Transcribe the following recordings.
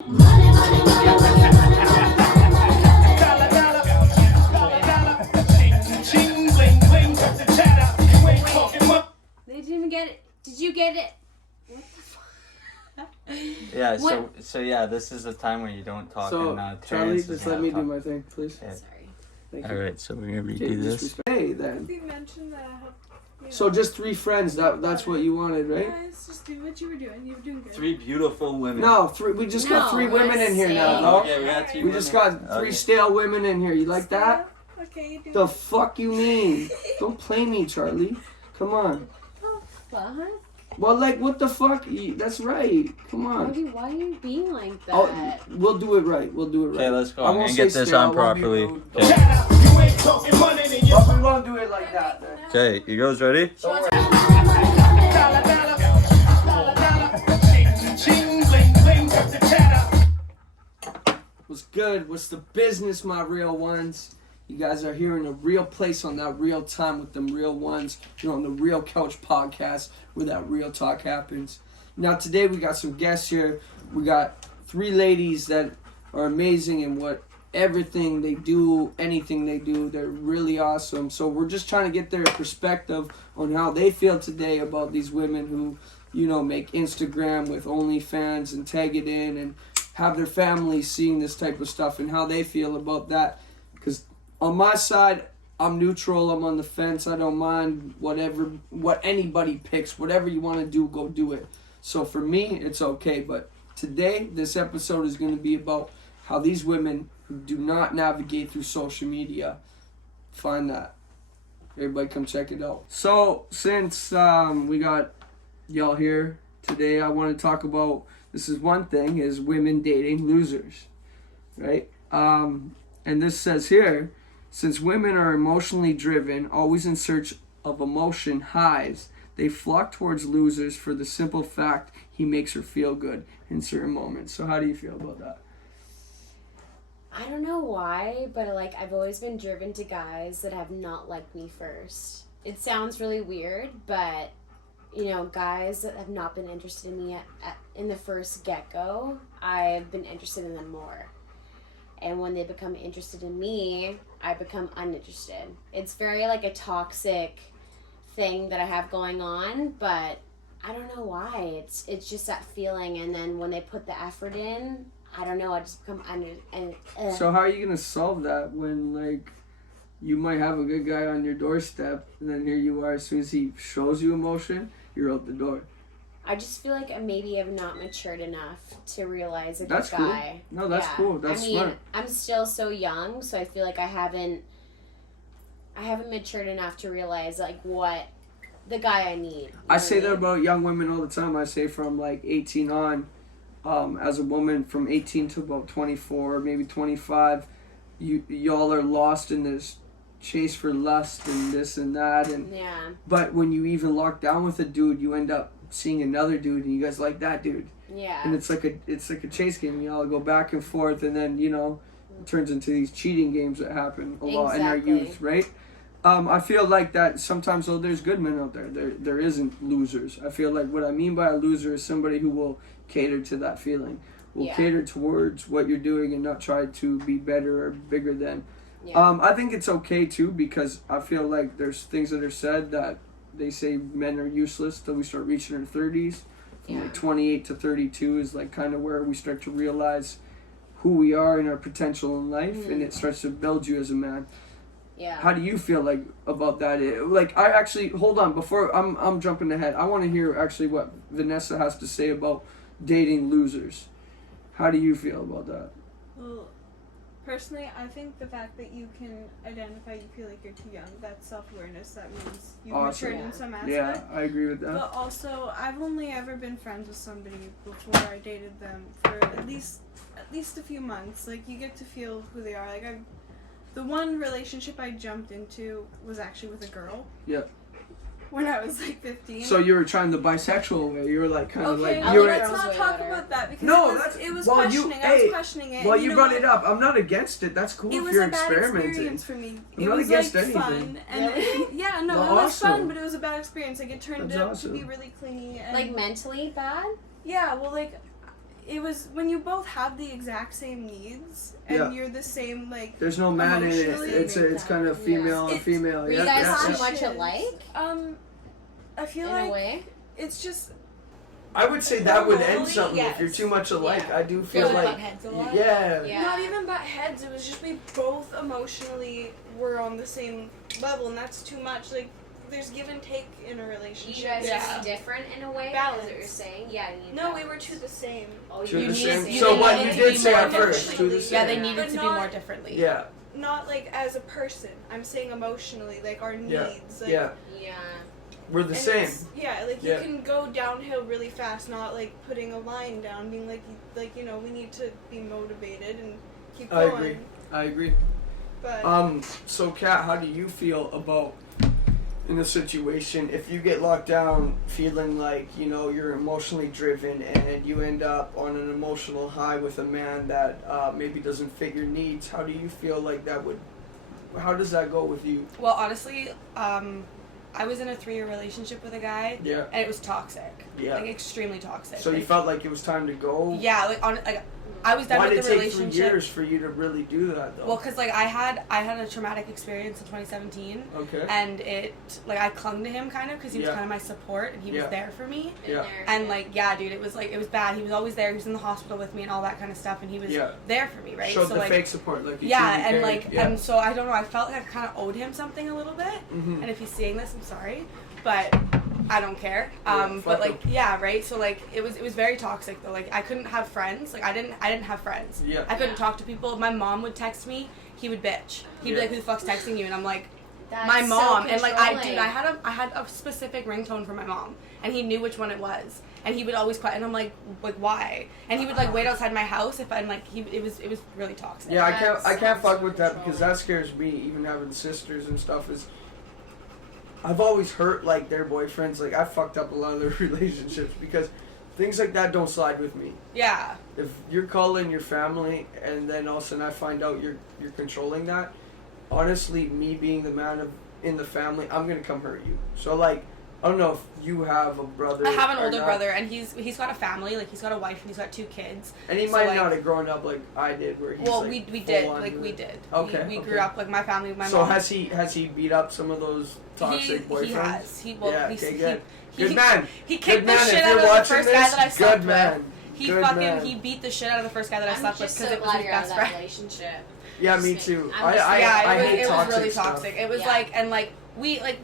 They didn't even get it. Did you get it? What the fuck? Yeah, What? so yeah, this is the time where you don't talk. So, and Charlie, just let me do my thing, please. Yeah. Sorry. Thank you. Alright, so we're gonna Okay, redo this. disrespect. Hey, then. You mentioned that I helped. So just 3 friends. That's what you wanted, right? Guys, just do what you were doing. You were doing good. 3 beautiful women. No, 3. We just got 3 women in here now. No. No? Okay, we got 3 We just got 3 stale women in here. You like that? Okay, you do. The fuck you mean? Don't play me, Charlie. Come on. What? Well, like, what the fuck? That's right. Come on. Why are you being like that? Oh, we'll do it right. We'll do it right. Okay, let's go. I I'm won't gonna say get this stale, on I won't be properly. rude. Okay. But we won't do it like that, then. Okay, you guys ready? Don't worry. What's good? What's the business, my real ones? You guys are here in a real place on that real time with them real ones. You're on the Real Couch Podcast where that real talk happens. Now today we got some guests here. We got 3 ladies that are amazing in what everything they do, anything they do. They're really awesome. So we're just trying to get their perspective on how they feel today about these women who, you know, make Instagram with OnlyFans and tag it in and have their families seeing this type of stuff and how they feel about that. Because on my side, I'm neutral. I'm on the fence. I don't mind what anybody picks. Whatever you want to do, go do it. So for me, it's okay. But today, this episode is going to be about how these women who do not navigate through social media find that. Everybody come check it out. So since we got y'all here today, I want to talk about, this is one thing, is women dating losers, right? And this says here, since women are emotionally driven, always in search of emotion highs, they flock towards losers for the simple fact he makes her feel good in certain moments. So how do you feel about that? I don't know why, but like I've always been driven to guys that have not liked me first. It sounds really weird, but you know, guys that have not been interested in me in the first get-go, I've been interested in them more. And when they become interested in me, I become uninterested. It's very like a toxic thing that I have going on, but I don't know why. It's just that feeling, and then when they put the effort in, I don't know, I just become So how are you gonna solve that when, like, you might have a good guy on your doorstep, and then here you are, as soon as he shows you emotion, you're out the door? I just feel like maybe I'm not matured enough to realize a good That's guy. Cool. No, that's cool. That's smart. I'm still so young, so I feel like I haven't matured enough to realize like what the guy I need. I say that about young women all the time. I say from like 18 on, as a woman from 18 to about 24, maybe 25, y'all are lost in this chase for lust and this and that, and yeah. But when you even lock down with a dude, you end up seeing another dude, and you guys like that dude. Yeah. And it's like a chase game. You all go back and forth, and then it turns into these cheating games that happen a lot in our youth, right? I feel like that sometimes, though, there's good men out there. There isn't losers. I feel like what I mean by a loser is somebody who will cater to that feeling, will cater towards what you're doing and not try to be better or bigger than. Yeah. I think it's okay too, because I feel like there's things that are said that they say men are useless till we start reaching our 30s. From like 28 to 32 is like kind of where we start to realize who we are and our potential in life, and it starts to build you as a man. Yeah. How do you feel like about that? Like, I actually, hold on, before I'm jumping ahead. I want to hear actually what Vanessa has to say about dating losers. How do you feel about that? Well, personally, I think the fact that you can identify you feel like you're too young, that's self-awareness. That means you've matured in some aspect. Yeah, I agree with that. But also, I've only ever been friends with somebody before I dated them for at least a few months. Like, you get to feel who they are. Like, the one relationship I jumped into was actually with a girl. Yeah. When I was like 15. So you were trying the bisexual way. You were like kind of like. Okay, let's not talk about that, because it was questioning. I was questioning it. Well, you brought it up. I'm not against it. That's cool if you're experimenting. It was a bad experience for me. I'm not against anything. Fun, and it was fun, but it was a bad experience. Like, it turned out to be really clingy. And like mentally bad? Yeah, well, like, it was when you both have the exact same needs and Yeah. you're the same, like, There's no man in it. Emotionally, It's kind of female and It's- female. Were you Yeah, guys yeah, too yeah. much alike? I feel In like a way? it's just I would say that would end Hormonally, something if yes. you're too much alike. Yeah. I do feel Feel like butt heads a lot? yeah. Yeah. not even butt heads. It was just we both emotionally were on the same level, and that's too much. Like, there's give and take in a relationship. You guys Yeah. are different in a way? Balance. Is what you're saying? Yeah, you need No, we balance. were two the same. Oh, Two you the need same. to So be what more you to did be say more at first, two the emotionally. same. Yeah, they needed But to be not- more differently. Yeah, Not like as a person. I'm saying emotionally, like our Yeah. needs. Like, yeah. Yeah. We're the and same. Yeah, like Yeah. you can go downhill really fast, not like putting a line down, being like we need to be motivated and keep I going. agree. I agree. But So Kat, how do you feel about in a situation if you get locked down feeling like, you know, you're emotionally driven and you end up on an emotional high with a man that maybe doesn't fit your needs? How do you feel like that would, how does that go with you? Well, honestly, I was in a 3-year relationship with a guy, Yeah. and it was toxic. Yeah. Like, extremely toxic. So you Like, felt like it was time to go? yeah, like I was done Why did with it the take 3 relationship. years for you to really do that though? Well, cause like I had a traumatic experience in 2017, Okay. and it like I clung to him kind of because he was Yeah. kind of my support and he Yeah. was there for me. Been Yeah. there, And yeah. like yeah, dude, it was bad. He was always there. He was in the hospital with me and all that kind of stuff, and he was Yeah. there for me, right? Showed so the like fake support, like you yeah, truly and cared. like yeah. and so I don't know. I felt like I kind of owed him something a little bit. Mhm. And if he's seeing this, I'm sorry, but I don't care. Yeah, But fuck like, yeah, right. So like, it was very toxic though. Like, I couldn't have friends. Like, I didn't have friends. Yeah. I couldn't Yeah. talk to people. If my mom would text me, he would bitch. He'd Yeah. be like, "Who the fuck's texting you?" And I'm like, That's "My so mom." And like, controlling. I had a specific ringtone for my mom, and he knew which one it was. And he would always cry, and I'm like, why? And he would like wait outside my house if I'm like, it was really toxic. Yeah, I That can't sounds fuck with that controlling. because that scares me. Even having sisters and stuff is. I've always hurt like their boyfriends. Like I fucked up a lot of their relationships because things like that don't slide with me. Yeah. If you're calling your family and then all of a sudden I find out you're controlling that, honestly, me being the man in the family, I'm gonna come hurt you. So like, I don't know if you have a brother. I have an or older not, brother, and he's got a family. Like, he's got a wife and he's got 2 kids. and he so, might like- not have grown up like I did, where he's Well, like, we full did, on like with we it. did. Okay, We okay. grew up like my family, my So mom. has he beat up some of those toxic boyfriends? He has. Yeah, He, okay, he, good. he, Good man. He Good kicked the man. shit If out you're of the watching first this, guy that I slept good man. with. He Good fucking man. he beat the shit out of the first guy that I I'm slept with just because so it was glad his you're out of best that friend. relationship. Yeah, me Just too. I'm just- I Yeah, hate it was toxic really stuff. toxic. It was Yeah. like, and like we like,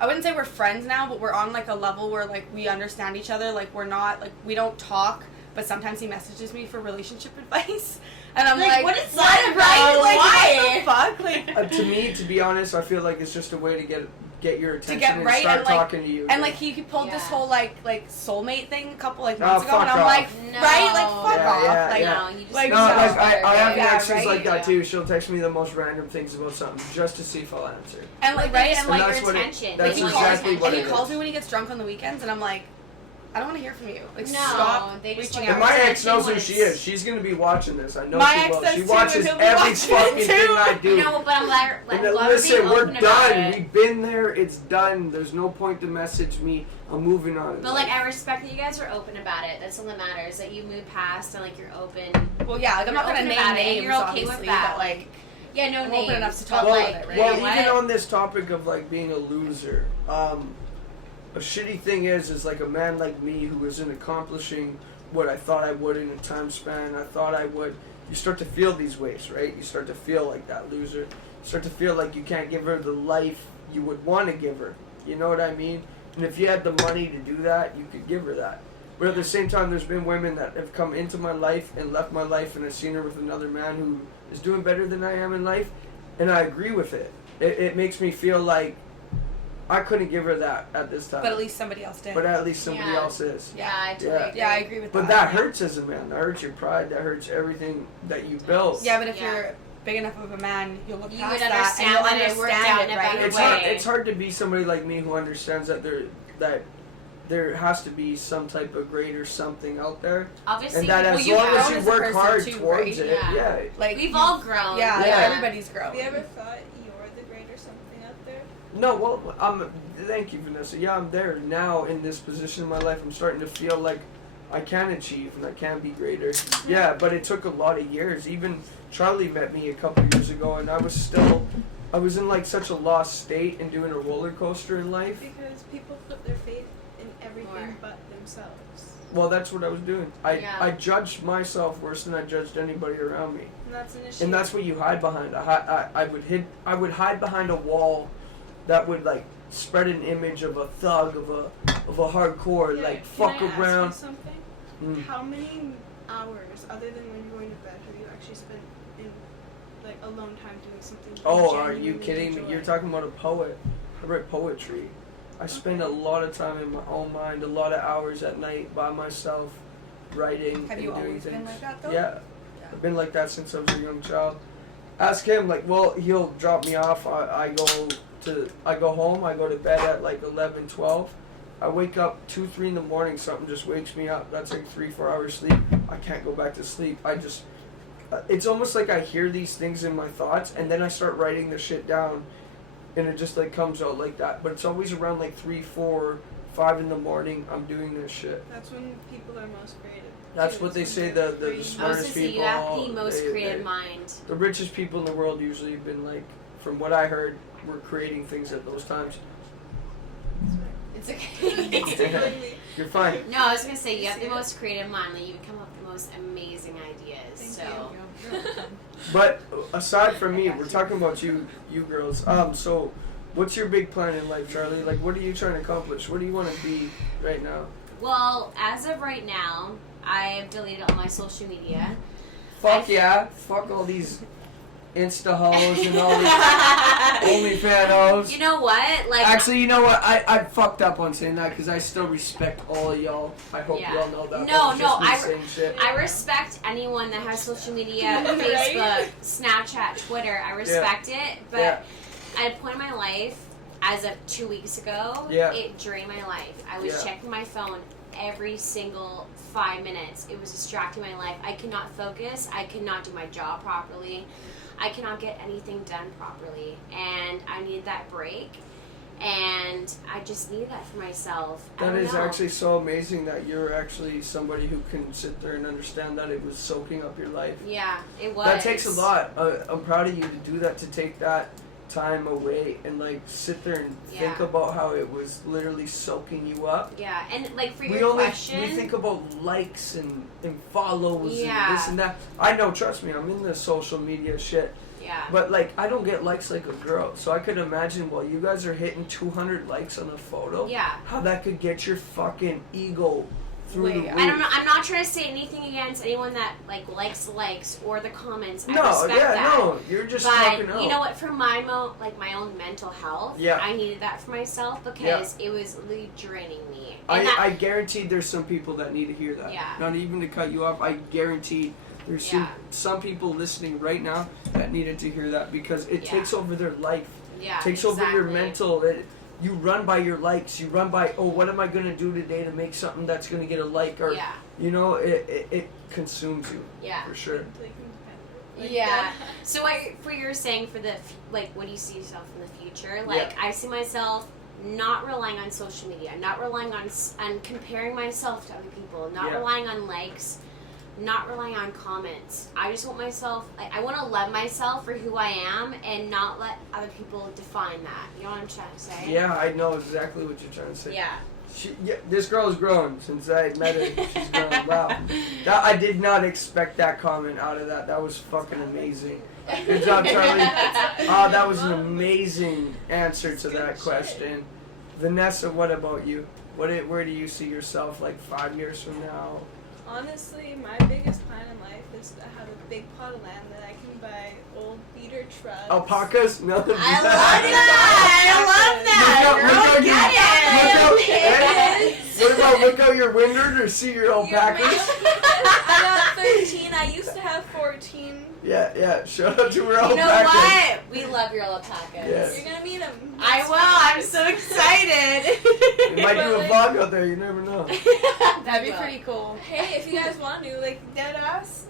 I wouldn't say we're friends now, but we're on like a level where like we understand each other. Like we're not like we don't talk, but sometimes he messages me for relationship advice, and I'm Like, like, what is that right? about? Like, Why? what the fuck? Like, To me, to be honest, I feel like it's just a way to get your attention get and right start and, like- talking to you. and like he pulled this Yeah. whole like soulmate thing a couple like Oh, months ago, and fuck I'm off. like, No. right? Like fuck Yeah, off. yeah, like, yeah. No, you just Like, no, no. like I have Yeah, exes right? like that Yeah. too. She'll text me the most random things about something just to see if I'll answer. and like right, and And like that's what it- attention. that's like, he exactly calls, what and he it calls is. me when he gets drunk on the weekends, and I'm like, I don't want to hear from you. Like, No, stop they just reaching want And out. my attention ex knows who when she it's- is. She's gonna be watching this. I know My she ex will. does She too, watches and he'll be every watching it fucking too. thing I do. No, but I'm glad And we're listen, being we're open about done. it. We've been there. It's done. There's no point to message me. I'm moving on. in But like, life. I respect that you guys are open about it. That's all that matters. That you move past and like you're open. Well, yeah, like I'm You're not gonna open name about it, and names, you're okay obviously, with that. but like, Yeah, no I'm names. open enough to but, talk well, about like, it, right? you know well, what? even on this topic of like being a loser, a shitty thing is like a man like me who isn't accomplishing what I thought I would in a time span. I thought I would. You start to feel these ways, right? You start to feel like that loser. You start to feel like you can't give her the life you would want to give her. You know what I mean? And if you had the money to do that, you could give her that. But at the same time, there's been women that have come into my life and left my life, and I've seen her with another man who is doing better than I am in life, and I agree with it. It makes me feel like I couldn't give her that at this time. but at least somebody else did. But at least somebody Yeah. else is. Yeah, I totally Yeah. agree. Yeah, I agree with But that. that hurts as a man. That hurts your pride. That hurts everything that you built. Yeah, but if Yeah. you're big enough of a man, you'll look You past would that and understand you'll that it understand worked out in it, a right? better It's way. hard. It's hard to be somebody like me who understands that there has to be some type of greater something out there, Obviously, and that well, as you've long as grown you as a work person hard too, towards right? it, Yeah. yeah. Like we've all grown. yeah, Yeah. everybody's grown. have you ever thought you're the greater something out there? No, well, thank you, Vanessa. Yeah, I'm there now in this position in my life. I'm starting to feel like I can achieve and I can be greater. Yeah, but it took a lot of years. Even Charlie met me a couple years ago, and I was in like such a lost state and doing a roller coaster in life. Because people put their faith in everything More. but themselves. Well, that's what I was doing. I judged myself worse than I judged anybody around me. And that's an issue. And that's what you hide behind. I would hide behind a wall that would like spread an image of a thug, of a hardcore, Yeah, like can fuck I ask around. you something? Mm. How many hours, other than when you're going to bed, have you actually spent in like alone time doing something? Oh, are you genuinely kidding me? enjoy? You're talking about a poet. I write poetry. I spend a lot of time in my own mind, a lot of hours at night by myself, writing Have and you doing always things. been like that though? Yeah. I've been like that since I was a young child. Ask him, like, well, he'll drop me off. I go home. I go to bed at like 11, 12. I wake up 2, 3 in the morning. Something just wakes me up. That's like 3, 4 hours sleep. I can't go back to sleep. It's almost like I hear these things in my thoughts, and then I start writing the shit down, and it just like comes out like that. But it's always around like 3, 4, 5 in the morning. I'm doing this shit. That's when people are most creative. That's too. what they It's say. when they're The creating. I was smartest to say, you people. have the most they- creative they- mind. The richest people in the world usually have been like, from what I heard, were creating things at those times. It's okay. You're fine. No, I was gonna say you have the most creative mind. Like you come up with the most amazing ideas. Thank So you. But aside from me, we're talking about you girls. So what's your big plan in life, Charlie? Like, what are you trying to accomplish? What do you want to be right now? well, as of right now, I've deleted all my social media. Fuck yeah. Fuck all these Insta hoes and all these OnlyFans hoes. You know what? Like Actually, you know what? I fucked up on saying that because I still respect all of y'all. I hope Yeah. y'all know that. No, That's no, just me saying shit. I respect anyone that has social media, Right? Facebook, Snapchat, Twitter. I respect it, but Yeah. at a point in my life, as of 2 weeks ago, Yeah. it drained my life. I was Yeah. checking my phone every single 5 minutes. It was distracting my life. I could not focus. I could not do my job properly. I cannot get anything done properly. And I needed that break. And I just needed that for myself. I That don't is know. actually so amazing that you're actually somebody who can sit there and understand that it was soaking up your life. Yeah, it was. That takes a lot. I'm proud of you to do that, to take that time away and like sit there and think Yeah. about how it was literally soaking you up. Yeah, and like for We your only question, we think about likes and follows Yeah. and this and that. I know, trust me, I'm in the social media shit. yeah, But like I don't get likes like a girl. So I could imagine while you guys are hitting 200 likes on a photo, yeah. how that could get your fucking ego through Way the up. roof. I don't know. I'm not trying to say anything against anyone that likes the likes or the comments. I No, respect yeah, that. no, you're just talking But out. you know what? For my my own mental health, Yeah. I needed that for myself because it was really draining me. And I guaranteed there's some people that need to hear that. Yeah. Not even to cut you off, I guarantee there's some people listening right now that needed to hear that because it Yeah. takes over their life. yeah, Takes over your exactly. mental. You run by your likes. You run by, oh, what am I going to do today to make something that's going to get a like? Or, Yeah, you know, it consumes you, yeah. for sure. Like, independent. Like, Yeah. So for you're saying for the what do you see yourself in the future? Like I see myself not relying on social media, not relying on comparing myself to other people, not Yeah. relying on likes, not relying on comments. I just want myself. I want to love myself for who I am and not let other people define that. You know what I'm trying to say? Yeah, I know exactly what you're trying to say. Yeah. This girl's grown since I met her. She's grown. Wow. I did not expect that comment out of that. That was fucking amazing. Good job, Charlie. That was an amazing answer to that question. Vanessa, what about you? Where do you see yourself like 5 years from now? Honestly, my biggest plan in life is to have a big plot of land that I can buy old beater trucks. Alpacas? No. I love that. Girl, get it. What about look out your window to see your alpacas? I got 13. I used to have 14. Yeah. Shout out to her alpacas. You know what? We love your alpacas. Yeah. You're gonna meet them. I will. I'm so excited. You might do a vlog out there. You never know. That'd be pretty cool. Hey, if you guys want to, like, dead ass,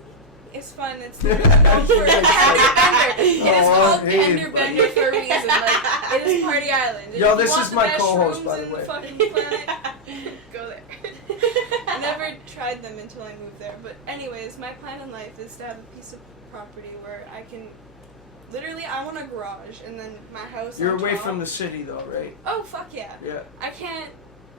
it's fun. It's Oh, called for Ender Bender. It is well, called hey, Ender buddy. Bender for a reason. Like, it is Party Island. And Yo, if you this want is the my best co-host, shrooms by the in way. fucking planet, go there. I never tried them until I moved there. But anyways, my plan in life is to have a piece of property where I can, literally, I want a garage and then my house. You're on away top. from the city though, right? Oh fuck yeah. Yeah. I can't.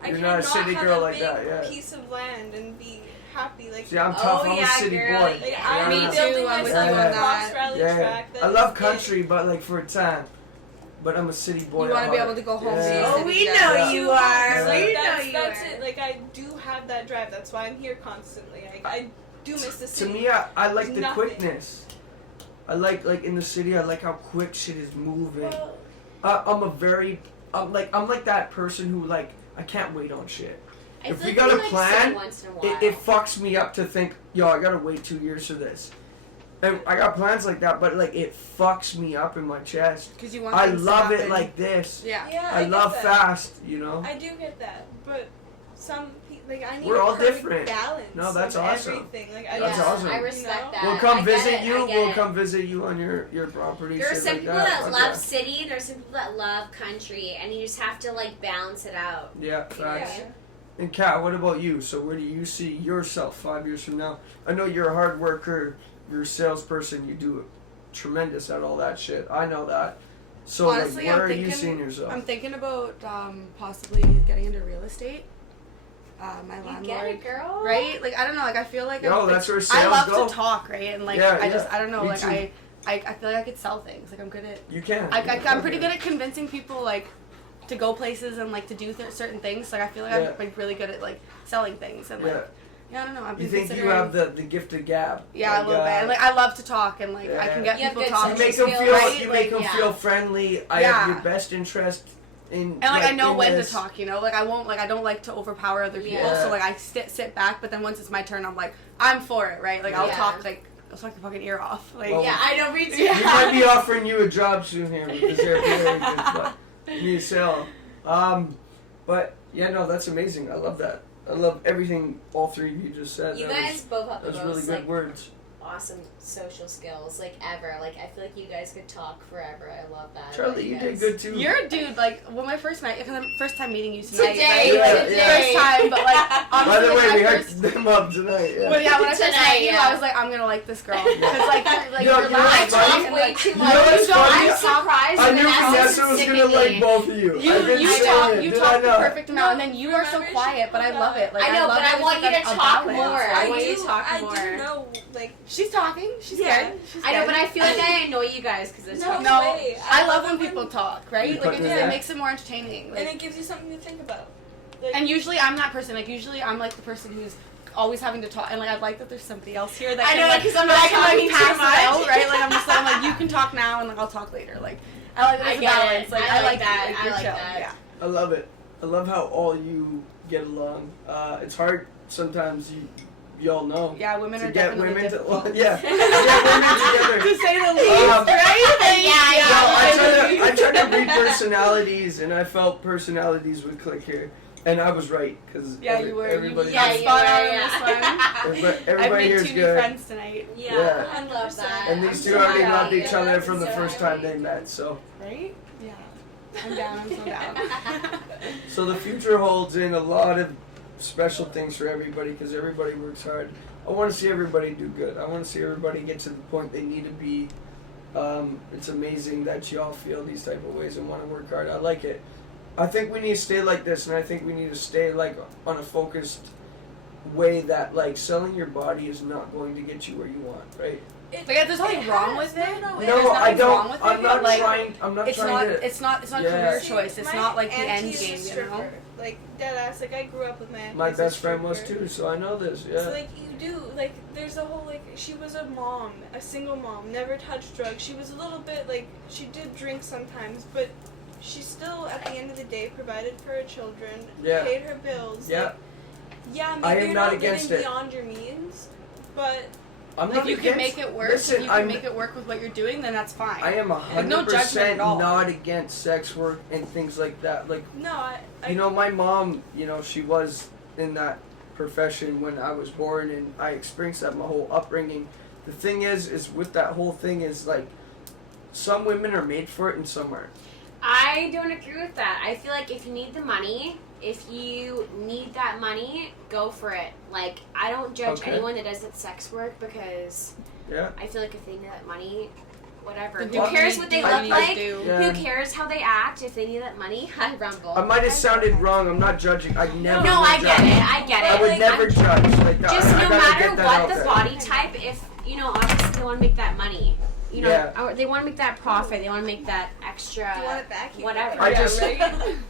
You're I not a can't city have girl a like big that, yeah. piece of land and be happy. Like, See, I'm tough. I'm a city boy. like I'm Me building too, I'm myself with you a on that. cross rally Yeah. track. That I is love it. country, but like for a time. But I'm a city boy. You want to be able to go home to Yeah. your Oh, city, we yeah. know Yeah. you are. Yeah. We know that's, you that's are. it. Like, I do have that drive. That's why I'm here constantly. I do miss the To city. me, I like There's the nothing. quickness. I like in the city. I like how quick shit is moving. Well, I'm like that person who like I can't wait on shit. I If feel we like got a like plan, sit once in a while. It fucks me up to think, yo, I gotta wait 2 years for this. And I got plans like that, but like it fucks me up in my chest. Because you want I things to love it happen. like this. Yeah. yeah, I get love that. fast, you know. I do get that, but some like I need We're a all perfect different. balance. No, that's of awesome. Everything. Like I That's just, awesome. I you respect know? that. We'll come I visit get it, you. I get We'll it. come visit you on your property. There are shit some like people that. that Fuck love yeah. city, there's some people that love country, and you just have to like balance it out. Yeah, facts. Yeah. And Kat, what about you? So where do you see yourself 5 years from now? I know you're a hard worker, you're a salesperson, you do tremendous at all that shit. I know that. So Honestly, like, where I'm are you thinking- seeing yourself? I'm thinking about possibly getting into real estate. My You landlord, get it, girl. right? Like I don't know. Like I feel like Yo, I'm, that's where I sales love go. to talk, right? And like Yeah, I just yeah. I don't know. Me Like too. I feel like I could sell things. Like I'm good at. You can. I'm pretty good at convincing people like to go places and like to do certain things. Like I feel like Yeah. I'm like really good at like selling things and like Yeah. I don't know. I've been You think you considering. have the gift of gab? Yeah, Like, a little bit. And, like I love to talk and like I can get You have people good talking. you make social them skills, feel. right? You Like, make them yeah. feel friendly. I Yeah. have your best interest in. And like I know in when this. to talk, you know. Like I won't like I don't like to overpower other people. Yeah. So like I sit back, but then once it's my turn, I'm like I'm for it, right? Like I'll Yeah. talk like I'll talk your fucking ear off. Like Well, Yeah, I know, me too. Yeah. We might be offering you a job soon here because they're very good, but you need to sell. But yeah, no, that's amazing. I love that. I love everything all three of you just said. You that guys both have the was, that was most really good like words. awesome social skills, like ever. Like I feel like you guys could talk forever. I love that. Charlie, you did good too. You're a dude, like when I first met, because I'm first time meeting you tonight, Today, right? Yeah, Like, yeah. First time, but like honestly, By the way, when we I hooked first, them up tonight. Yeah. when I first met Tonight, you, yeah. I was like, I'm gonna like this girl because like Yo, you're you know loud, what's funny? and, way like, too You much. know what's funny? I'm surprised I knew Vanessa Vanessa isn't was sick gonna of like me. both of you. I've been You saying talk it. you Did talk I the not? perfect amount, and then you are so Remember, quiet, but I love it. Like I know, love but that I there's, want like, you to a talk balance. more. I want you to talk I more. do know, like, She's talking. She's Yeah. good. She's I know, good. but I feel like I annoy you guys because it's No. No, way. I love when people talk, right? You Like put it, me just, in. it makes it more entertaining. and Like, it gives you something to think about. Like, and usually I'm that person. Like usually I'm like the person who's always having to talk, and like I like that there's somebody else here that I can know, like 'cause I'm that not I can talking like too pass it much. out, right? Like I'm like you can talk now, and like I'll talk later. Like I like that I there's a get it. balance. Like I like like that. Like, I you're like chill. that. Yeah. I love it. I love how all you get along. It's hard sometimes. Y'all know. Yeah, women To are get definitely women difficult. to yeah, women together. to say the least, Um, right? Yeah, I tried to read personalities, and I felt personalities would click here, and I was right because Yeah, you were. everybody, You got you spot were, on yeah. this one. everybody I've here made is 2 new good, friends tonight, Yeah. I love that. and these I'm two so already happy. loved each Yeah, other that's from the so first time happy. they met. So, right? Yeah. I'm down. I'm so down. so the future holds in a lot of special things for everybody because everybody works hard. I want to see everybody do good. I want to see everybody get to the point they need to be. It's amazing that y'all feel these type of ways and want to work hard. I like it. I think we need to stay like this, and I think we need to stay like on a focused way that like selling your body is not going to get you where you want, right? it, Like, there's nothing wrong with it. No, No, There's I nothing don't. wrong with it, I'm not but, like, trying. I'm not It's trying not. to. It's not. It's not Yeah. career See, choice. It's my not like the end auntie is a game. You stripper. know. Like, dead ass. Like, I grew up with my auntie. My as a best friend was stripper. too, so I know this. Yeah. So, like, you do, like, there's a whole, like, she was a mom, a single mom, never touched drugs. She was a little bit, like, she did drink sometimes, but she still, at the end of the day, provided for her children, Yeah. paid her bills. Yeah. Like, yeah, maybe I am you're not not against living it. beyond your means, but I'm If not you can against- make it work, Listen, if you can I'm, make it work with what you're doing, then that's fine. I am no judgment 100% at all. not against sex work and things like that. Like, no, I you know, my mom, you know, she was in that profession when I was born, and I experienced that my whole upbringing. The thing is with that whole thing is like, some women are made for it and some aren't. I don't agree with that. I feel like if you need the money, if you need that money, go for it. Like, I don't judge Okay. anyone that does that sex work because Yeah. I feel like if they need that money, whatever. Then Who do what cares you- what do they what look you like? do. Yeah. Who cares how they act? If they need that money, I rumble. I might have sounded wrong. I'm not judging. I never. No, would I get judge. it. I get it. I would Like, never I'm- judge like that. Just I no gotta matter get that what out the there. body type, if obviously they want to make that money. Yeah. Or they want to make that profit. They want to make that extra. Do you want it back? You Whatever. want I it. just- right?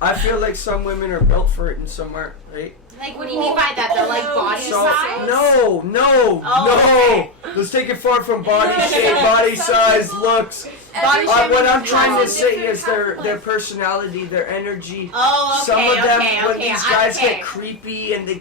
I feel like some women are built for it and some aren't, right? Like, what do you mean by that? They're like body So size. no. okay. Let's take it far from body shape, body size, looks. Body shape What is I'm trying to wrong. say is their personality, their energy. Oh, okay, Some of them, okay, when okay. these guys okay. get creepy and they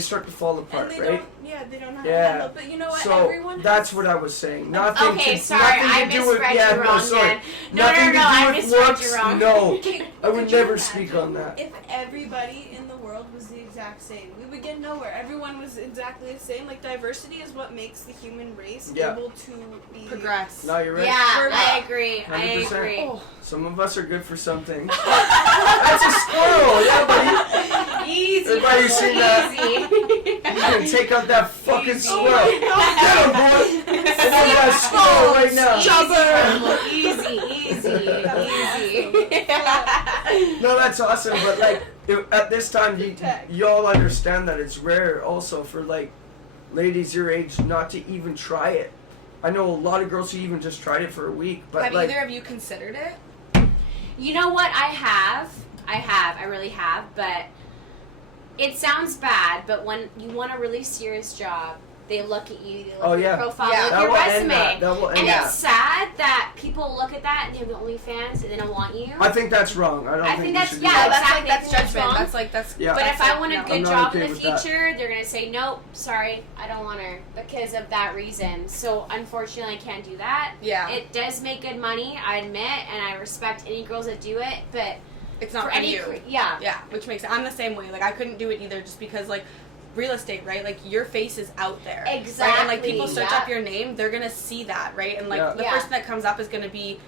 start to fall apart, And they right? don't, they don't know how Yeah. to handle. But you know what? So Everyone that's has- what I was saying. Nothing Okay, to, sorry, nothing I to do with misread you no, wrong sorry. then. No, Nothing no, to no, I do with misread looks. you wrong. No, Okay, I would could you never imagine speak on that. If everybody in the world was the exact same, we would get nowhere. Everyone was exactly the same. Like, diversity is what makes the human race Yeah. able to be Progress. No, you're right. Yeah, We're I not. agree. I 100%. agree. Oh. Some of us are good for some things. That's a squirrel. Yeah, buddy. Easy. Everybody seen that? Easy. He's gonna take out that fucking Easy. squirrel. Get him, boy. I want that squirrel right now. Easy. No, that's awesome. But like, at this time, you all understand that it's rare also for like ladies your age not to even try it. I know a lot of girls who even just tried it for a week, but Have like, either of you considered it? You know what? I really have, but it sounds bad, but when you want a really serious job, they look at you, they look Oh, at your yeah. profile, Yeah. they look that at your will end resume. that. That will end And that. it's sad that people look at that and they have the OnlyFans and they don't want you. I think that's wrong. I don't I think think you that's- should yeah, do that. that's exactly. like that's I think that's judgment. wrong. That's Yeah. But if I want a no. good I'm not job okay in the with that. future, they're going to say, nope, sorry, I don't want her because of that reason. So unfortunately, I can't do that. Yeah. It does make good money, I admit, and I respect any girls that do it, but It's not for for any, you. yeah. Yeah, which makes I'm the same way. Like I couldn't do it either, just because like real estate, right? Like your face is out there, right? And like people search Exactly, up your name, they're gonna see that, right? And like Yeah. the Yeah. first thing that comes up is gonna be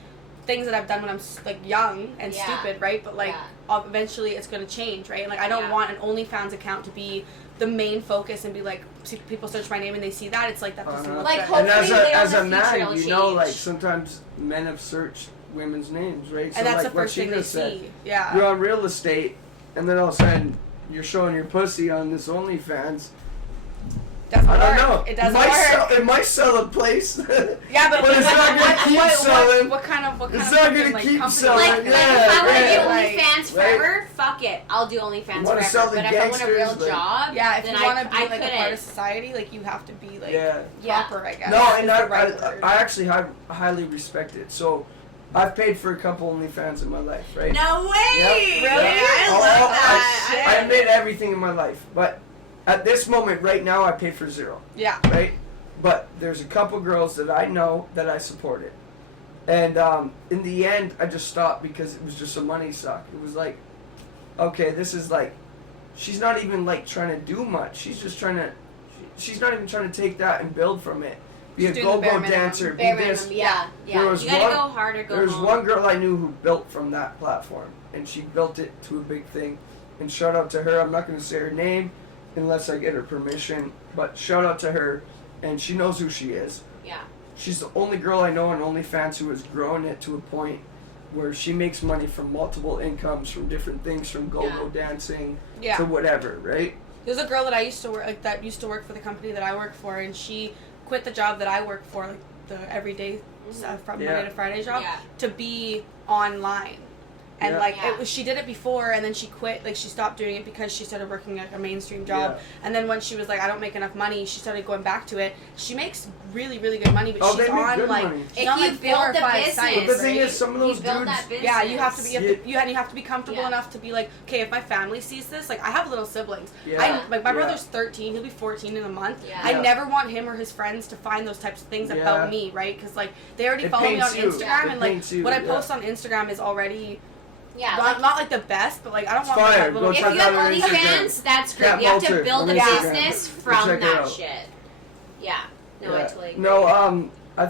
things that I've done when I'm like young and Yeah. stupid, right? But like Yeah. eventually it's gonna change, right? And like I don't Yeah. want an OnlyFans account to be the main focus and be like see, people search my name and they see that it's like that doesn't Uh-huh. look Like, good. hope- And as Hopefully a later in the future man, it'll you know, like change. sometimes men have searched women's names, right? and that's like the what first she thing they just said. see. Yeah. You're on real estate, and then all of a sudden you're showing your pussy on this OnlyFans. Doesn't I don't work. know. It doesn't might work. Sell, it might sell a place. Yeah, but But it's not gonna keep selling. What kind of It's of not fucking, gonna like, keep company- selling. Like, Yeah, if I want to yeah. do Like, OnlyFans right? forever, fuck it. I'll do OnlyFans You wanna forever. sell the But if I want a real gangsters, like- job, Yeah, if then you want to be I like a part of couldn't. society, like you have to be like Yeah. Yeah. proper, I guess. No, and is the right word. I actually highly respect it. So, I've paid for a couple OnlyFans in my life, right? No way! Yep. Really? I Oh, love oh, that. I admit everything in my life, but at this moment, right now, I pay for zero, Yeah. right? But there's a couple girls that I know that I supported, and in the end, I just stopped because it was just a money suck. It was like, okay, this is like, she's not even like trying to do much. She's just trying to, she's not even trying to take that and build from it. Be Just a do the bare go-go minimum. dancer. Bare Be this. minimum, yeah. There was You gotta one- go hard or go There's home. one girl I knew who built from that platform, and she built it to a big thing. And shout out to her. I'm not going to say her name unless I get her permission, but shout out to her, and she knows who she is. Yeah. She's the only girl I know on OnlyFans who has grown it to a point where she makes money from multiple incomes from different things, from go-go dancing Yeah. to whatever, right? There's a girl that I used to work that used to work for the company that I work for, and she quit the job that I work for, like the everyday from Yeah. Monday to Friday job, Yeah. to be online. And Yeah. like Yeah. it was, she did it before, and then she quit. Like she stopped doing it because she started working like a mainstream job. Yeah. And then when she was like, I don't make enough money, she started going back to it. She makes really, really good money, but Oh, she's they make on good like money. she's If on you like build 4 or the 5 business, sites. But the thing right? is, some of those you build dudes- that business. Yeah, you have to be. Yeah. You have to be comfortable Yeah. enough to be like, okay, if my family sees this, like I have little siblings. Yeah. I like my Yeah. brother's 13. He'll be 14 in a month. Yeah. I Yeah. never want him or his friends to find those types of things Yeah. about me, right? Because like they already It follow me on paints you. Instagram, It and like paints you, what I yeah. post on Instagram is already Yeah. not like the best, but like I don't It's want fire. that little. Go If check you out have her OnlyFans, that's great. Cat You have to Vulture build a on Instagram. business Go from check it that out. shit. Yeah. No, I Yeah. totally agree. No, I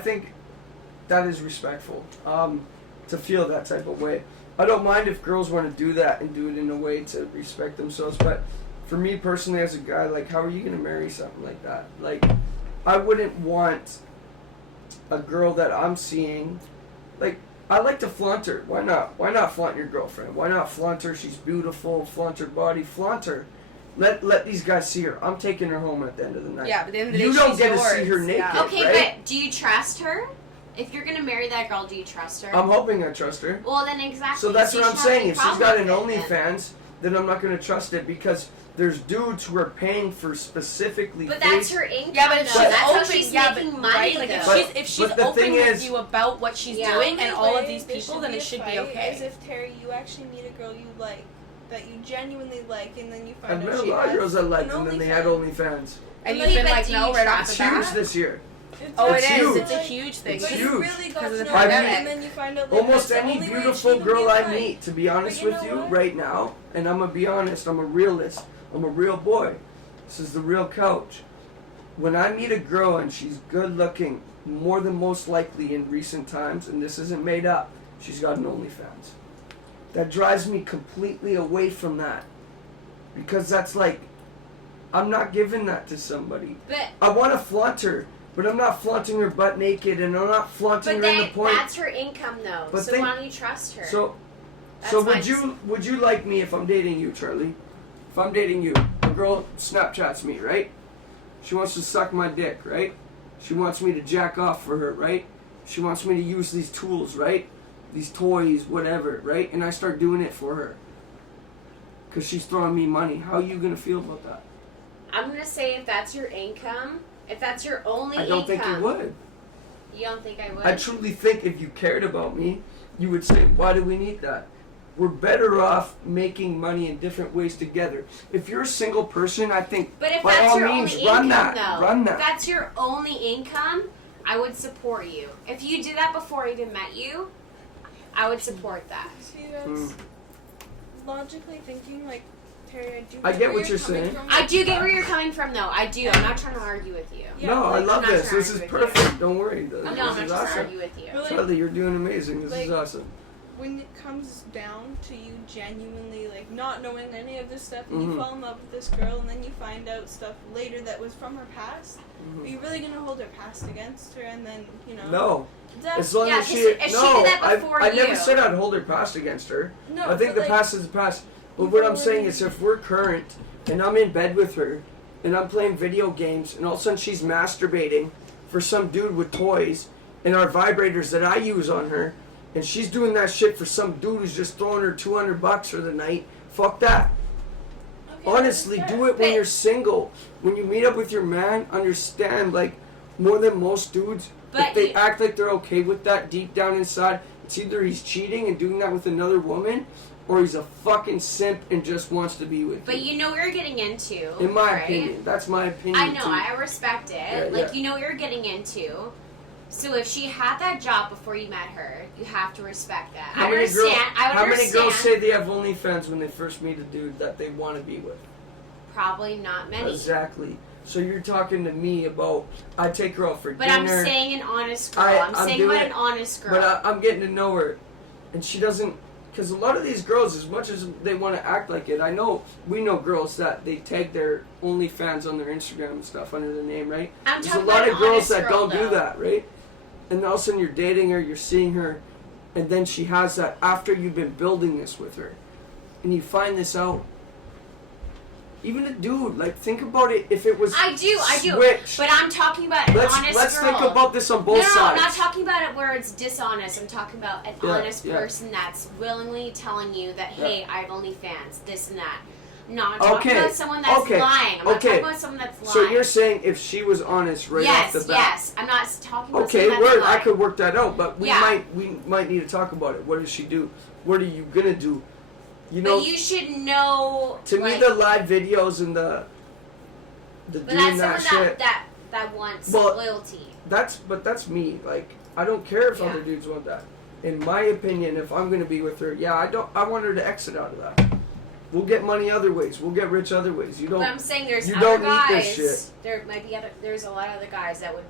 think that is respectful. To feel that type of way. I don't mind if girls want to do that and do it in a way to respect themselves, but for me personally as a guy, like, how are you going to marry something like that? Like, I wouldn't want a girl that I'm seeing, like, I like to flaunt her. Why not? Why not flaunt your girlfriend? Why not flaunt her? She's beautiful. Flaunt her body. Flaunt her. Let these guys see her. I'm taking her home at the end of the night. Yeah, but at the end of the day, you don't she's get yours. to see her naked, Yeah. Okay, right? but do you trust her? If you're gonna marry that girl, do you trust her? I'm hoping I trust her. Well, then exactly. So that's you what I'm should have saying. no If she's problem got an with it, then. OnlyFans, then I'm not going to trust it because there's dudes who are paying for specifically. But that's her income. Yeah, but if though. she's That's open, how she's yeah, making but, money. right? Like though. if she's but the open thing with is- you about what she's Yeah. doing The and only all of way these there people, should then be it a should be fight okay. Is if Terry, you actually meet a girl you like, that you genuinely like, and then you I've find met out a she lot of has girls I liked, an and then they had OnlyFans. OnlyFans. And But you've been but like, do no, you right off trust the It's huge bat. this year. It's Oh, it It's is. huge. It's a huge thing. It's But huge. you really got Because to of know the her, pandemic. and then you find out like, Almost that's the any only way beautiful she can girl be a I fight. meet, to be honest But you with know you, what? right now, and I'm going to be honest, I'm a realist. I'm a real boy. This is the real couch. When I meet a girl and she's good looking, more than most likely in recent times, and this isn't made up, she's got an OnlyFans. That drives me completely away from that. Because that's like, I'm not giving that to somebody. But I want to flaunt her, but I'm not flaunting her butt naked, and I'm not flaunting her in the point. that's her income though. But So why don't you trust her? So, That's so fine. would you like me if I'm dating you, Charlie? If I'm dating you, a girl Snapchats me, right? She wants to suck my dick, right? She wants me to jack off for her, right? She wants me to use these tools, right? These toys, whatever, right? And I start doing it for her. Because she's throwing me money. How are you going to feel about that? I'm gonna say if that's your income, if that's your only I don't income, think you would. You don't think I would? I truly think if you cared about me, you would say, why do we need that? We're better off making money in different ways together. If you're a single person, I think But if by that's all your means, only run income, that. though, Run if that. that's your only income, I would support you. If you did that before I even met you, I would support that. See, that's logically thinking, like, Terry, I do I get where what you're coming saying. from, I like, do get where you're coming from, though. I do. I'm not trying to argue with you. Yeah, No, I like, love I'm not this. trying This to is argue with you. perfect. Don't worry. This No, I'm is not trying to awesome. argue with you. Really? Charlie, you're doing amazing. This is Like- awesome. when it comes down to you genuinely like not knowing any of this stuff and Mhm. you fall in love with this girl and then you find out stuff later that was from her past, are you really gonna hold her past against her and then, you know? No. That's, As long Yeah, as 'cause she... if she no, did that before I never you- said I'd hold her past against her. no, I think but, the like, past is the past. But you've what I'm already- saying is if we're current and I'm in bed with her and I'm playing video games and all of a sudden she's masturbating for some dude with toys and our vibrators that I use on her and she's doing that shit for some dude who's just throwing her $200 for the night, fuck that. Okay, Honestly, that's do fair. it when But- you're single. When you meet up with your man, understand, like, more than most dudes, But if they you- act like they're okay with that deep down inside, it's either he's cheating and doing that with another woman, or he's a fucking simp and just wants to be with But you. you know what you're getting into. In my right? opinion. That's my opinion. I know, too. I respect it. Yeah, like, yeah. you know what you're getting into. So if she had that job before you met her, you have to respect that. I many understand. girls, I would how understand. many girls say they have OnlyFans when they first meet a dude that they want to be with? Probably not many. Exactly. So you're talking to me about, I take her out for But dinner. I'm saying an honest girl. I'm I'm saying doing about it, an honest girl. But I'm getting to know her, and she doesn't. Because a lot of these girls, as much as they want to act like it, we know girls that they tag their OnlyFans on their Instagram and stuff under their name, right? I'm There's a talking lot about of an girls honest that girl, don't do though. that, right? And all of a sudden you're dating her, you're seeing her, and then she has that after you've been building this with her, and you find this out. Even a dude, like, think about it if it was I do. switched. But I'm talking about an honest Let's girl. think about this on both no, sides. I'm not talking about it where it's dishonest. I'm talking about an Yeah, honest yeah. person that's willingly telling you that, Yeah. hey, I have OnlyFans, this and that. Not talking Okay, about someone that's okay, lying. I'm not okay. talking about someone that's lying. So you're saying if she was honest right yes, off the bat. yes. I'm not talking about Okay, someone that's word. I lying. could work that out, but we Yeah. might need to talk about it. What does she do? What are you gonna do? You know, But you should know. to like, me, the live videos and the But doing that's that someone shit. that wants Well, loyalty. That's me. Like, I don't care if Yeah. other dudes want that. In my opinion, if I'm gonna be with her, yeah, I want her to exit out of that. We'll get money other ways. We'll get rich other ways. You don't. But I'm saying there's you other don't need guys. this shit. There might be other. There's a lot of other guys that would.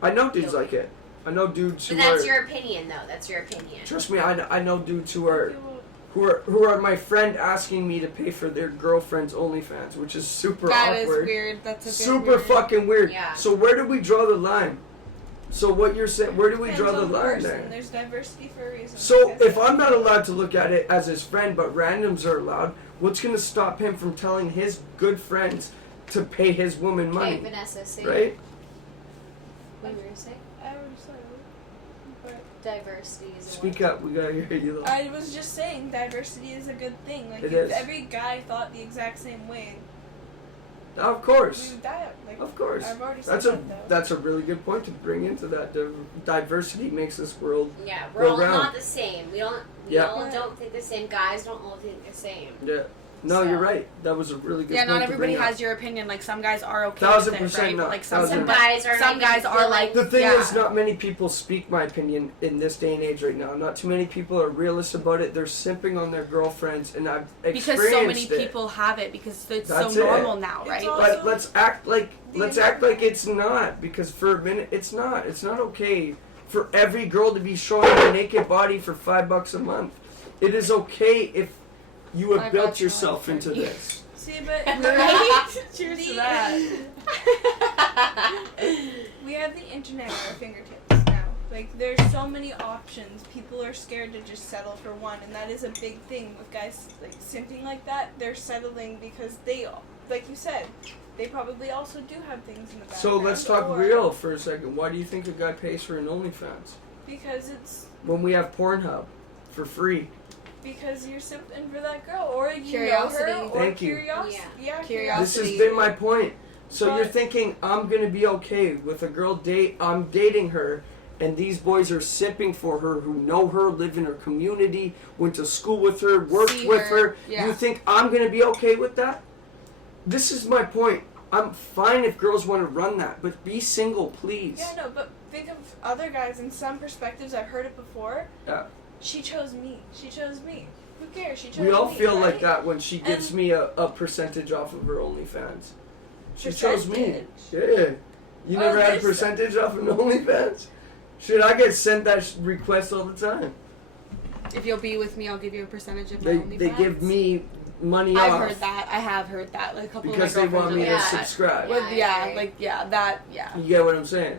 I know dudes like it. I know dudes who But that's are. your opinion, though. That's your opinion. Trust me, I know dudes who are who are my friend asking me to pay for their girlfriend's OnlyFans, which is super That is awkward. weird. That's a bit Super weird. fucking weird. Yeah. So where do we draw the line? So what you're saying, where do we Depends draw the on line person. there? There's diversity for a reason. So like I if said. I'm not allowed to look at it as his friend, but randoms are allowed, what's going to stop him from telling his good friends to pay his woman money? Okay, Vanessa, say Right? what you were gonna say. I was like, but Diversity is a Speak word. up. We gotta hear you. I was just saying diversity is a good thing. Like It if is. every guy thought the exact same way, Of we course. would die. Like Of course. I've already said That's a that though. that's a really good point to bring into that. Diversity makes this world. Yeah, we're Go all round. not the same. We Yeah. all don't think the same. Guys don't all think the same. Yeah. No, So- you're right. That was a really good Yeah, point not to everybody bring up. has your opinion. Like some guys are okay 1000% with it, right? not. But like some, 1000%. Some guys are some not guys even are willing- like The thing yeah. is, not many people speak my opinion in this day and age right now. Not too many people are realist about it. They're simping on their girlfriends, and I've experienced because so many it. people have it because it's That's so it. normal now, It's right? all- But Also, let's act like the it's not, because for a minute it's not. It's not okay for every girl to be showing her naked body for $5 a month. It is okay if you have I built got you yourself on into it. this. See, but Right? Cheers to The- that. we have the internet at our fingertips now. Like there's so many options. People are scared to just settle for one, and that is a big thing with guys like simping like that. They're settling because they, like you said, they probably also do have things in the background. So let's talk or real for a second. Why do you think a guy pays for an OnlyFans because it's when we have Pornhub for free? because you're simping for that girl, or you Curiosity. know her, or Thank you. curiosity. Yeah, This curiosity. has been my point. So you're But- thinking I'm gonna be okay with a girl I'm dating her, and these boys are simping for her who know her, live in her community, went to school with her, worked See with her, her. yeah. You think I'm gonna be okay with that? This is my point. I'm fine if girls want to run that, but be single, please. Yeah, no, but think of other guys in some perspectives. I've heard it before. Yeah. She chose me. She chose me. Who cares? She chose We all me, feel right? like that when she gives And- me a percentage off of her OnlyFans. She chose me. Percentage? Yeah. You Oh, never had a this- percentage off an OnlyFans? Shit, I get sent that request all the time. If you'll be with me, I'll give you a percentage of my They OnlyFans. give me money I've off heard that. I have heard that. Like a couple because of they my want me to girlfriends are like subscribe. that. With, Yeah, I yeah, agree. like yeah, that yeah. You get what I'm saying?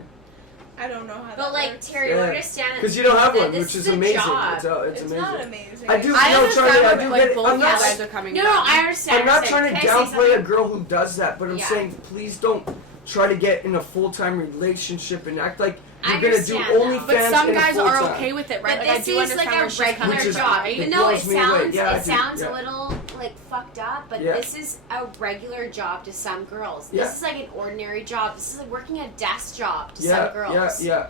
I don't know how. But that like works. Terry, Yeah. we understand Because you don't have that one, this which is a amazing. job. It's it's amazing. not amazing. I do- I No, understand Charlie, I where do like get- both I'm of you not- guys are coming No, from. no, I understand. I'm not what trying you're to saying. Can I say downplay a something? girl who does that, but I'm Yeah. saying please don't try to get in a full-time relationship and act like I you're gonna do understand, though. OnlyFans But some in a guys are full-time. okay with it, right? But Like I this do is understand like where a she's regular coming Which is- from, job. right? Even it though it blows me away. sounds Yeah, I it do. sounds Yeah. a little like fucked up, but Yeah. this is a regular job to some girls. This Yeah. is like an ordinary job. This is like working a desk job to Yeah, some girls. yeah.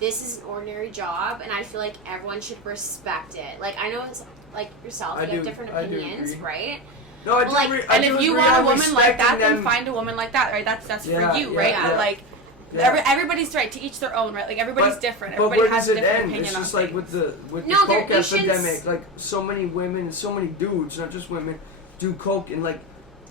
This is an ordinary job, and I feel like everyone should respect it. Like I know it's like yourself, I you have do- different I do opinions, agree. right? No, I Well, do. like, agree- I And do if you agree want a on woman like that, respecting then them. find a woman like that, right? That's Yeah, for you, yeah, right? yeah. But like Yeah. everybody's right to each their own, right? Like everybody's But- different. But Everybody where has does a it different end? opinion It's on just like things. with No, the there- coke you shouldn't epidemic. Like so many women, so many dudes, not just women, do coke, and like,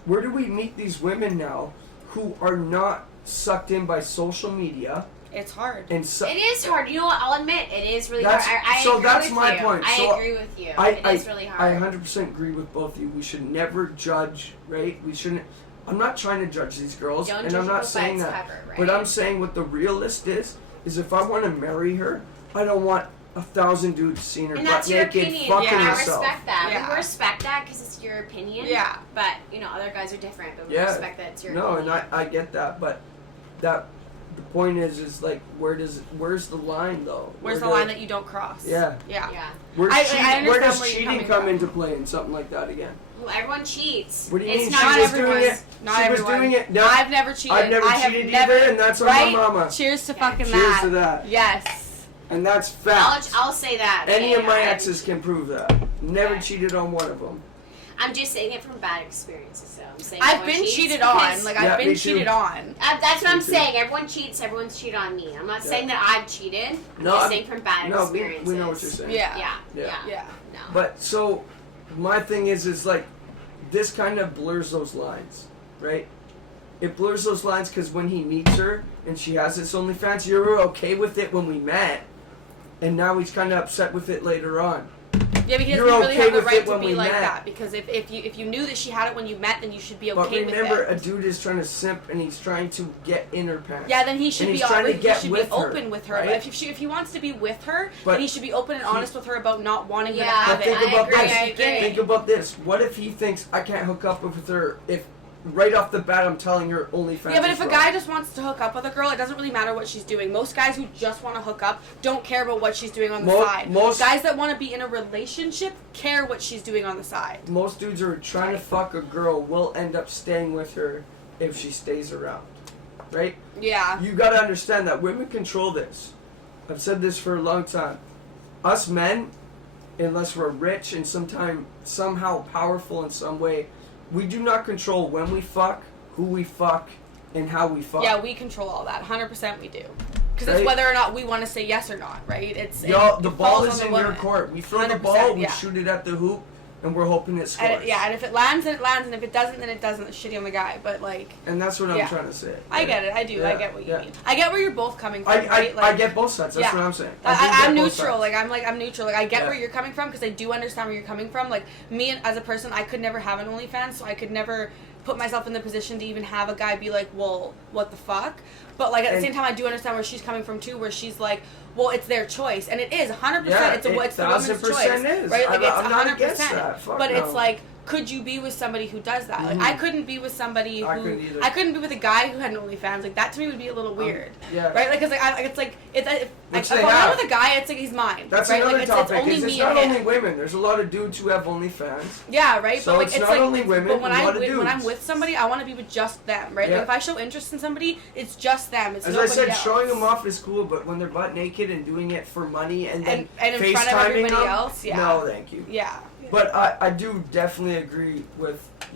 where do we meet these women now who are not sucked in by social media It's hard. and It is hard. You know what? I'll admit it is really That's- hard. I so agree that's with my you. point. I So agree with you. I- It is really I hard. 100% agree with both of you. We should never judge, right? We shouldn't. I'm not trying to judge these girls, Don't and judge I'm a not book by saying its that. cover, right? But I'm saying what the realist is if I want to marry her, I don't want 1,000 dudes seeing her And butt that's your naked, opinion. fucking Yeah, I herself. respect that. Yeah. We respect that because it's your opinion. Yeah. But you know, other guys are different. But we Yeah. respect that it's your No, opinion. and I get that, but the point is like where's the line though? Where's the Where line that you don't cross? Yeah. Yeah. Yeah. Where's I cheating, where understand does where you're cheating coming come from. into play in something like that again? Well, everyone cheats. What do you it's mean? not She was everyone. doing it. Not She everyone. was doing it. No, I've never cheated. I've never I have cheated never, either, and that's on right? my mama. Cheers to Yeah. fucking Cheers that. to that. Yes. And that's fact. I'll say that. Any okay, of my I- exes can prove that. Never Yeah. cheated on one of them. I'm just saying it from bad experiences. So I'm saying I've everyone been cheats cheated because- on. Like Yeah, I've been me too. cheated on. That's what I'm Me too. saying. Everyone cheats. Everyone's cheated on me. I'm not Yeah. saying that I've cheated. I'm No, just I'm- saying from bad No, experiences. we know what you're saying. Yeah. Yeah. Yeah. Yeah. Yeah. No. But so, my thing is like, this kind of blurs those lines, right? It blurs those lines because when he meets her and she has this OnlyFans, you were okay with it when we met, and now he's kind of upset with it later on. Yeah, but he you're doesn't really okay have the with right it to when be we like met. that, because if you knew that she had it when you met, then you should be But okay with remember, it. a dude is trying to simp and he's trying to get in her pants. Yeah, then he should And be he's trying to he get should with be her, open with her. right? But if he wants to be with her, But then he should be open and honest with her about not wanting her to Yeah, have But it. think about agree, this. I agree. Think about this. What if he thinks I can't hook up with her if right off the bat I'm telling her OnlyFans? Yeah, but is if a wrong? guy just wants to hook up with a girl, it doesn't really matter what she's doing. Most guys who just want to hook up don't care about what she's doing on the side. most- Guys that want to be in a relationship care what she's doing on the side. Most dudes who are trying to fuck a girl will end up staying with her if she stays around, right? Yeah. You gotta understand that women control this. I've said this for a long time. Us men, unless we're rich and somehow powerful in some way, we do not control when we fuck, who we fuck, and how we fuck. Yeah, we control all that. 100% we do. Because Right? it's whether or not we want to say yes or not, right? Yo, the it ball falls is on in the your woman. court. We throw the 100%, ball, we yeah. shoot it at the hoop, and we're hoping it scores. And and if it lands, then it lands, and if it doesn't, then it doesn't. It's shitty on the guy. But like, And that's what I'm Yeah. trying to say. I get it. I do. I Yeah, get what you yeah. mean. I get where you're both coming from. I right? Like, I get both sides. That's yeah. what I'm saying. I'm do get both neutral. sides. I'm neutral. Like I get Yeah. where you're coming from because I do understand where you're coming from. Like me as a person, I could never have an OnlyFans, so I could never put myself in the position to even have a guy be like, well, what the fuck? But like at the And- same time, I do understand where she's coming from too, where she's like, well, it's their choice, and it is 100%. Yeah, it's the woman's 1000% choice, is. right? Like I'm not it's against 100%. that. Fuck But no. it's like, could you be with somebody who does that? Like Mhm. I couldn't be with somebody who I couldn't either. I couldn't be with a guy who had an OnlyFans. Like that to me would be a little weird, Yeah. right? Like, cause like it's like if Which if they I'm have. not with a guy, it's like he's mine. That's right? another like, topic. It's only It's me not and only him. women. There's a lot of dudes who have OnlyFans. Yeah, right. So but like it's it's not like, only women, But when a lot of when I'm dudes. with somebody, I want to be with just them, right? Yeah. Like if I show interest in somebody, it's just them. It's As I nobody said, else. showing them off is cool, but when they're butt naked and doing it for money and then and in front of FaceTiming everybody them, else, yeah. no, thank you. Yeah, But I do definitely agree with, I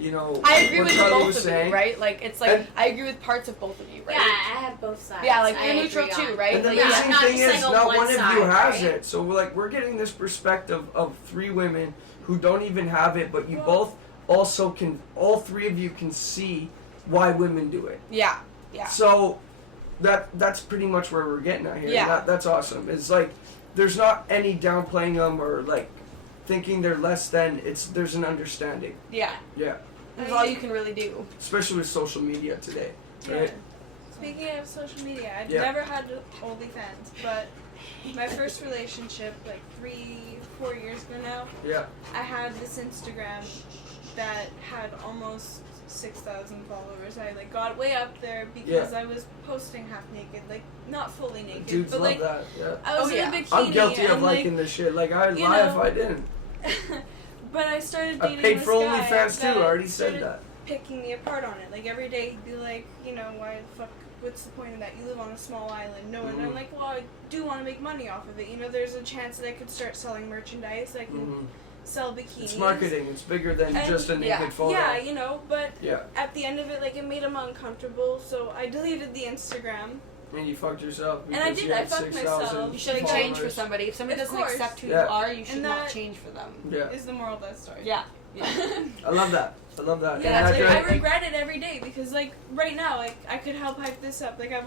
agree what with Charlie both was of saying. you, right? Like it's like And- I agree with parts of both of you, right? Yeah, I have both sides. Yeah, like I you're neutral agree too, on. right? And the Like, Yeah, amazing not thing just is, like on not one one of you side, has right? it. So we're getting this perspective of three women who don't even have it, but you both also can, all three of you can see why women do it. yeah, yeah. So that's pretty much where we're getting at here. Yeah. That's awesome. It's like there's not any downplaying them or like thinking they're less than. There's an understanding. Yeah, Yeah. that's all you can really do. Especially with social media today. Right? Speaking of social media, I've Yeah. never had OnlyFans, but my first relationship, like 3-4 years ago now, Yeah. I had this Instagram that had almost 6,000 followers. I like got way up there because I was posting half naked, like not fully naked, Dudes but love like that. Yeah. I was Oh, in yeah. a bikini. I'm guilty of and, like, liking this shit. Like I'd you lie know, if I didn't. But I started I dating paid this for guy OnlyFans too. I that already said started that. picking me apart on it. Like every day he'd be like, you know, why the fuck, what's the point of that? You live on a small island. No one. And I'm like, well, I do want to make money off of it. You know, there's a chance that I could start selling merchandise. I can Mhm. sell bikinis. It's marketing. It's bigger than And- just a naked yeah. photo. Yeah, you know, but Yeah. at the end of it, like, it made him uncomfortable, so I deleted the Instagram. And you fucked yourself. And I because did, you I had fucked 6,000 myself. You shouldn't Like, change for somebody. If somebody Of doesn't course. accept who Yeah. you are, you should And not that- change for them. Yeah. Is the moral of that story. Yeah. Yeah. I love that. I love that. Yeah, And like, I I regret it every day because, like, right now, like, I could help hype this up. Like, I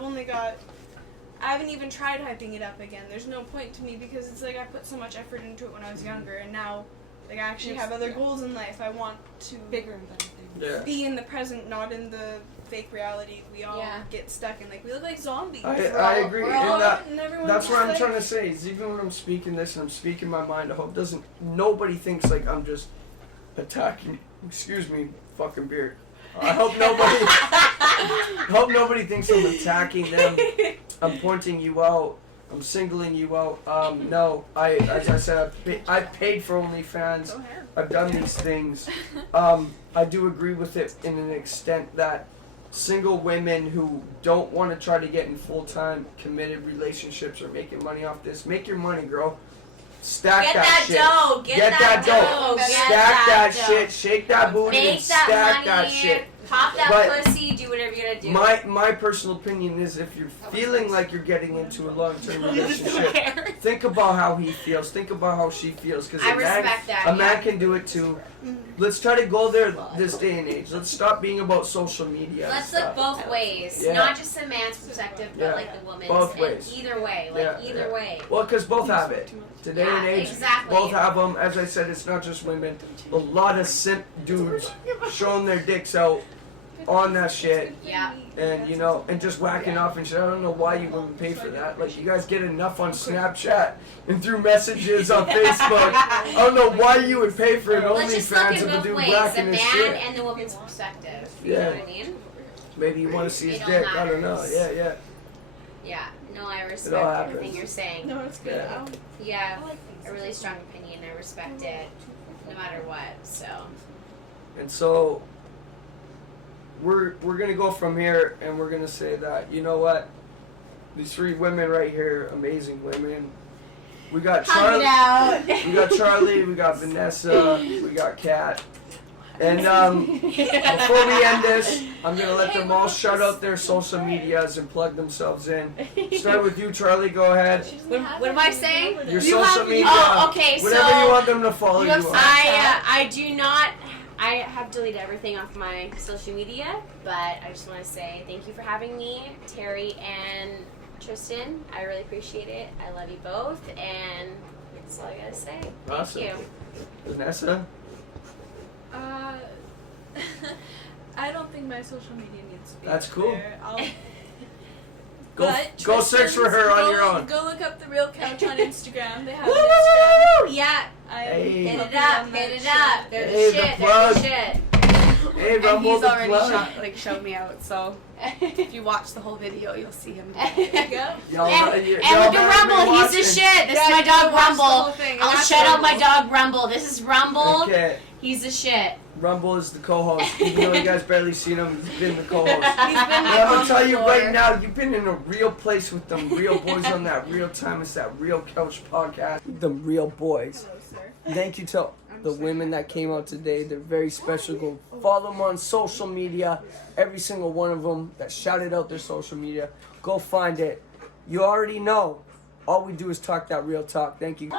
haven't even tried hyping it up again. There's no point to me because it's like I put so much effort into it when I was younger, and now, like, I actually Yes, have other yeah. goals in life. I want to Bigger and better things. Yeah. be in the present, not in the fake reality we all Yeah. get stuck in. Like, we look like zombies. I agree. We're And all that, and everyone's that's what just I'm like, trying to say. Is even when I'm speaking this and I'm speaking my mind, I hope nobody thinks like I'm just attacking. Excuse me, fucking beard. I hope nobody thinks I'm attacking them. I'm pointing you out. I'm singling you out. No, as I said, I paid for OnlyFans. Go ahead. I've done these things. I do agree with it in an extent that single women who don't want to try to get in full-time committed relationships or making money off this, make your money, girl. Stack Get that that shit. dough. Get that dough. Get Stack that dough. shit. Shake that booty and Make that stack money. that shit. Pop that But pussy. baby. Do whatever you gotta do. My personal opinion is if you're feeling like you're getting into a long-term relationship, think about how he feels. Think about how she feels. Because I respect that. A man can do it too. Let's try to go there this day and age. Let's stop being about social media. Let's look both ways. Yeah. Not just the man's perspective, but Yeah. like the woman's. Both and ways. Either way. Yeah. Way. Well, because both have it. Today Yeah, and age, exactly. both have them. As I said, it's not just women. A lot of simp dudes showing their dicks out on that shit. Yeah. And you know, and just whacking off and shit. I don't know why you wouldn't pay for that. Like, you guys get enough on Snapchat and through messages on Facebook. I don't know why you would pay for an Let's just look OnlyFans in of a both dude ways, the whacking his man shit. and the woman's perspective. You Yeah. know what I mean? Maybe you want to see his It all dick. I don't know. matters. Yeah. Yeah. No, I all respect happens. everything you're saying. No, it's good. Yeah. Yeah, a really strong opinion. I respect it, no matter what. So. And so we're gonna go from here, and we're gonna say that, you know what, these three women right here, amazing women. We got Charlie. We got Charlie. We got Vanessa. We got Kat. And before we end this, I'm gonna let them all shout out their social medias and plug themselves in. Start with you, Charlie. Go ahead. What am I saying? Your You social have- media. Oh, okay, Whatever so you want them to follow you on. I do not. I have deleted everything off my social media, but I just want to say thank you for having me, Terry and Tristan. I really appreciate it. I love you both, and that's all I gotta say. Thank Awesome. you. Vanessa. I don't think my social media needs to be That's up cool. there. Go But search for her on your own. Go look up The Real Couch on Instagram. They have an Instagram. Woo! Yeah. Hey. Hit love it them up. on that Hit it shit. up. They're Hey, the the shit. They're plug. the shit. Hey, And Rumble he's the already plug. showed me out, so if you watch the whole video, you'll see him. There you go. Y'all, And y'all look at better be Rumble, he's watching. the shit. This is Yeah, my you dog watch the whole Rumble. thing, and I'll that's shout out my Rumble. dog Rumble. This is Rumble. Okay, He's the shit. Rumble is the co-host. Even though you guys barely seen him, he's been the co-host. He's been And I'm gonna on tell the you floor. right now, you've been in a real place with them real boys on that real time. It's that Real Couch podcast. Them real boys. Hello, sir. Thank you to the women that came out today. They're very special. Go follow them on social media. Every single one of them that shouted out their social media. Go find it. You already know. All we do is talk that real talk. Thank you.